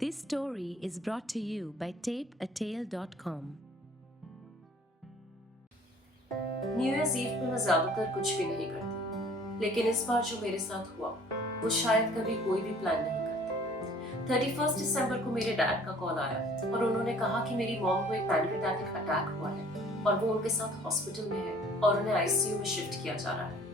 This story is brought to you by tapeatale.com. New Year's Eve पे मैं ज्यादातर कुछ भी नहीं करती, लेकिन इस बार जो मेरे साथ हुआ वो शायद कभी कोई भी प्लान नहीं करता। 31 दिसंबर को मेरे डैड का कॉल आया और उन्होंने कहा कि मेरी मॉम को एक पैनक्रियाटिक अटैक हुआ है और वो उनके साथ हॉस्पिटल में है और उन्हें आईसीयू में शिफ्ट किया जा रहा है।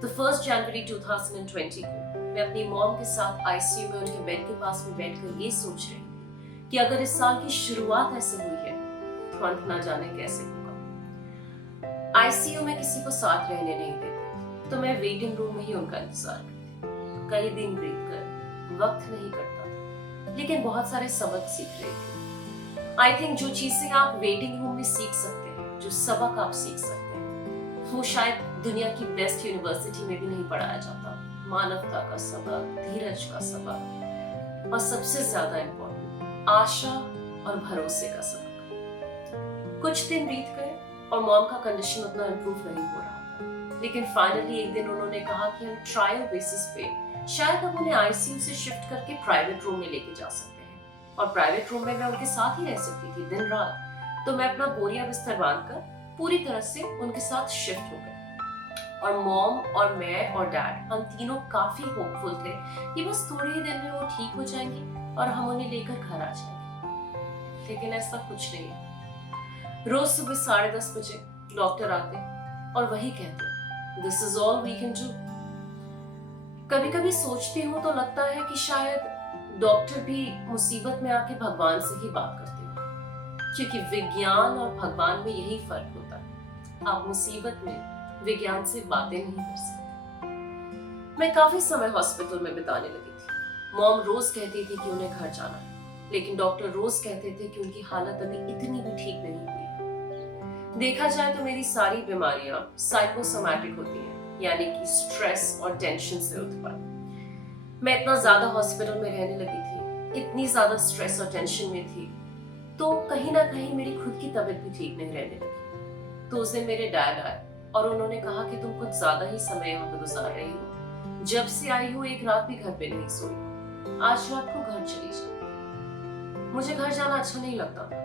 तो 1 जनवरी 2020 को मैं अपनी मॉम के साथ आईसीयू में उनके बेड के पास में बैठकर ये सोच रही कि अगर इस साल की शुरुआत ऐसे हुई है तो अंत ना जाने कैसे होगा। आईसीयू में किसी को साथ रहने नहीं देते, तो मैं वेटिंग रूम में ही उनका इंतजार करती। कई दिन बीत गए, वक्त नहीं कटता था, लेकिन बहुत सारे सबक सीख रही थी। आई थिंक जो चीजें आप वेटिंग रूम में सीख सकते हैं, जो सबक आप सीख सकते हैं, वो शायद दुनिया की बेस्ट यूनिवर्सिटी में भी नहीं पढ़ाया जाता। मानवता का सबक, धीरज का सबक और सबसे ज्यादा इम्पोर्टेंट आशा और भरोसे का सबक। कुछ दिन बीत गए और मॉम का कंडीशन उतना इम्प्रूव नहीं हो रहा था, लेकिन फाइनली एक दिन उन्होंने कहा कि हम ट्रायल बेसिस पे शायद हम उन्हें आईसीयू से शिफ्ट करके प्राइवेट रूम में लेके जा सकते हैं। और प्राइवेट रूम में मैं उनके साथ ही रह सकती थी दिन रात। तो मैं अपना बोरिया बिस्तर बांधकर पूरी तरह से उनके साथ शिफ्ट हो गई। और मॉम और मैं और डैड, हम तीनों काफी होपफुल थे कि बस थोड़े ही दिन में वो ठीक हो जाएंगे और हम उन्हें लेकर घर आ जाएंगे। लेकिन ऐसा कुछ नहीं है। रोज सुबह 10:30 बजे डॉक्टर आते और वही कहते, this is all we can do. कभी कभी सोचती हूँ तो लगता है कि शायद डॉक्टर भी मुसीबत में आके भगवान से ही बात करते हैं, क्योंकि विज्ञान और भगवान में यही फर्क होता है। आप मुसीबत में विज्ञान से बातें नहीं कर सकते। मैं काफी समय हॉस्पिटल में बिताने लगी थी। मॉम रोज कहती थी कि उन्हें घर जाना है, लेकिन डॉक्टर रोज कहते थे कि उनकी हालत अभी इतनी भी ठीक नहीं हुई। देखा जाए तो मेरी सारी बीमारियां साइकोसोमैटिक होती हैं, यानी कि स्ट्रेस और टेंशन से उत्पन्न। मैं इतना ज्यादा हॉस्पिटल में रहने लगी थी, इतनी ज्यादा स्ट्रेस और टेंशन में थी, तो कहीं ना कहीं मेरी खुद की तबीयत भी ठीक नहीं रहने लगी। तो उस दिन मेरे डैड आए और उन्होंने कहा कि तुम कुछ ज्यादा ही समय यहाँ पे गुजार रही हो। जब से आई हो एक रात भी घर पे नहीं सोई। आज रात को घर चली जाओ। मुझे घर जाना अच्छा नहीं लगता था,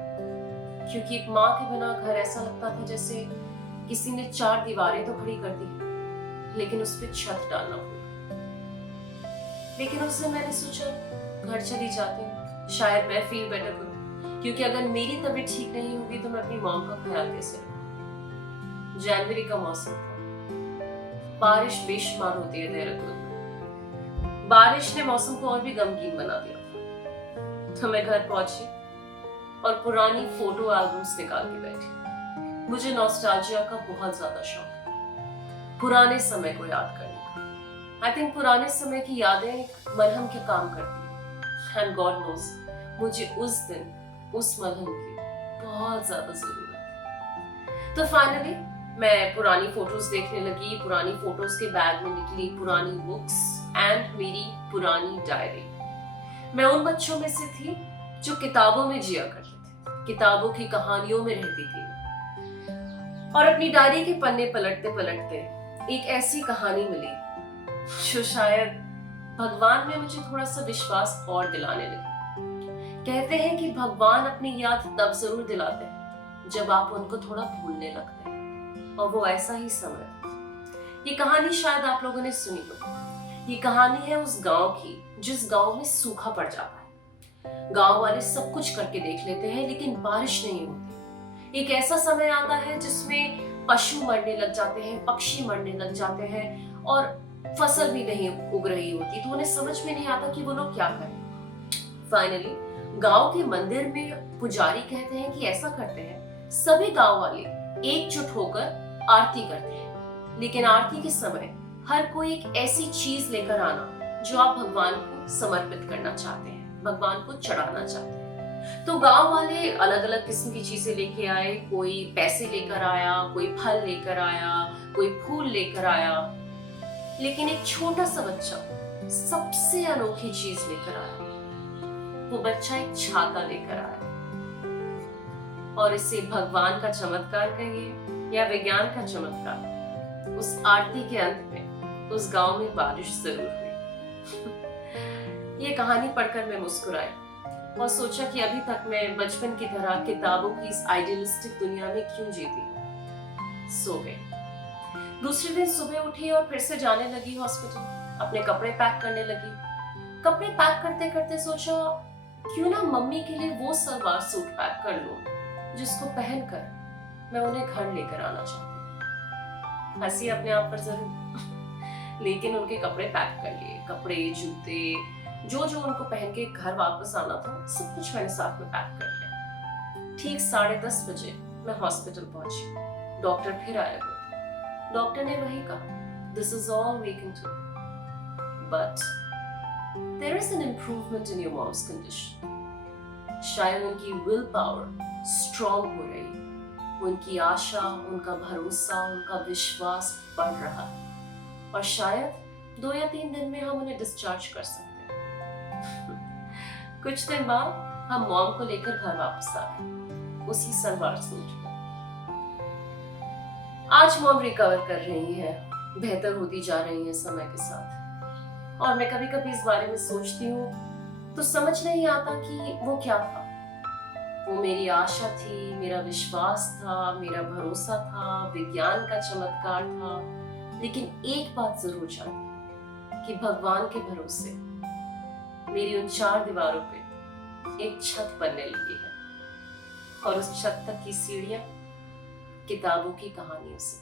क्योंकि एक माँ के बिना घर ऐसा लगता था जैसे किसी ने 4 दीवारें तो खड़ी कर दी, लेकिन उस पर छत डालना भूल गए। लेकिन उस दिन मैंने सोचा घर चली जाती हूँ, शायद मैं फील बेटर करूँ, क्योंकि अगर मेरी तबीयत ठीक नहीं होगी तो मैं अपनी मॉम का ख्याल कैसे रखूँ। जनवरी का मौसम था, बारिश बेशुमार होती है देहरादून में। बारिश ने मौसम को और भी गमगीन बना दिया था। तो मैं घर पहुंची और पुरानी फोटो एल्बम्स निकाल के बैठी। मुझे नॉस्टैल्जिया का बहुत ज्यादा शौक है, पुराने समय को याद करने का। आई थिंक पुराने समय की यादें एक मलहम के काम करती हैं, एंड गॉड नोस मुझे उस दिन उस मलहम की बहुत ज्यादा जरूरत है। तो फाइनली मैं पुरानी फोटोज देखने लगी। पुरानी फोटोज के बैग में निकली पुरानी बुक्स एंड मेरी पुरानी डायरी। मैं उन बच्चों में से थी जो किताबों में जिया करते थे, किताबों की कहानियों में रहती थी। और अपनी डायरी के पन्ने पलटते पलटते एक ऐसी कहानी मिली जो शायद भगवान में मुझे थोड़ा सा विश्वास और दिलाने लगी। कहते हैं कि भगवान अपनी याद तब जरूर दिलाते हैं जब आप उनको थोड़ा भूलने लगते हैं, और वो ऐसा ही समय था। ये कहानी शायद आप लोगों ने सुनी हो। ये कहानी है उस गांव की जिस गांव में सूखा पड़ जाता है। गांव वाले सब कुछ करके देख लेते हैं, लेकिन बारिश नहीं होती। एक ऐसा समय आता है जिसमें पशु मरने लग जाते हैं, पक्षी मरने लग जाते हैं और फसल भी नहीं उग रही होती। तो उन्हें समझ में नहीं आता कि वो लोग क्या करें। फाइनली गांव के मंदिर में पुजारी कहते हैं कि ऐसा करते हैं, सभी गांव वाले एकजुट होकर आरती करते हैं, लेकिन आरती के समय हर कोई एक ऐसी चीज लेकर आना जो आप भगवान को समर्पित करना चाहते हैं, भगवान को चढ़ाना चाहते हैं। तो गांव वाले अलग अलग किस्म की चीजें लेके आए। कोई पैसे लेकर आया, कोई फल लेकर आया, कोई फूल लेकर आया, लेकिन एक छोटा सा बच्चा सबसे अनोखी चीज लेकर आया। वो बच्चा एक छाता लेकर आया। और इसे भगवान का चमत्कार कहिए या विज्ञान का चमत्कार, उस आरती के अंत में उस गांव में बारिश जरूर हुई। ये कहानी पढ़कर मैं मुस्कुराई, और सोचा कि अभी तक मैं बचपन की तरह किताबों की इस आइडियलिस्टिक दुनिया में क्यों जीती। सो गई। दूसरे दिन सुबह उठी और फिर से जाने लगी हॉस्पिटल। अपने कपड़े पैक करने लगी। कपड़े पैक करते करते सोचा क्यों ना मम्मी के लिए वो सलवार सूट पैक कर लूं जिसको पहनकर मैं उन्हें घर लेकर आना चाहती। हंसी अपने आप पर जरूर, लेकिन उनके कपड़े पैक कर लिए। कपड़े, जूते, जो जो उनको पहन के घर वापस आना था, सब कुछ मैंने साथ में पैक कर लिया। ठीक 10:30 बजे मैं हॉस्पिटल पहुंची। डॉक्टर फिर आए हुए थे। डॉक्टर ने वही कहा, this is all we can do, but there is an improvement in your mom's condition. शायद उनकी विल पावर स्ट्रॉन्ग हो रही, उनकी आशा, उनका भरोसा, उनका विश्वास बढ़ रहा, और शायद 2 या 3 दिन में हम उन्हें डिस्चार्ज कर सकते हैं। कुछ दिन बाद हम मॉम को लेकर घर वापस आ गए, उसी सलवार सूट में। आज मॉम रिकवर कर रही है, बेहतर होती जा रही है समय के साथ, और मैं कभी कभी इस बारे में सोचती हूँ तो समझ नहीं आता कि वो क्या था। वो मेरी आशा थी, मेरा विश्वास था, मेरा भरोसा था, विज्ञान का चमत्कार था। लेकिन एक बात जरूर जानती कि भगवान के भरोसे मेरी उन 4 दीवारों पे एक छत बनने लगी है, और उस छत तक की सीढ़ियां किताबों की कहानियों से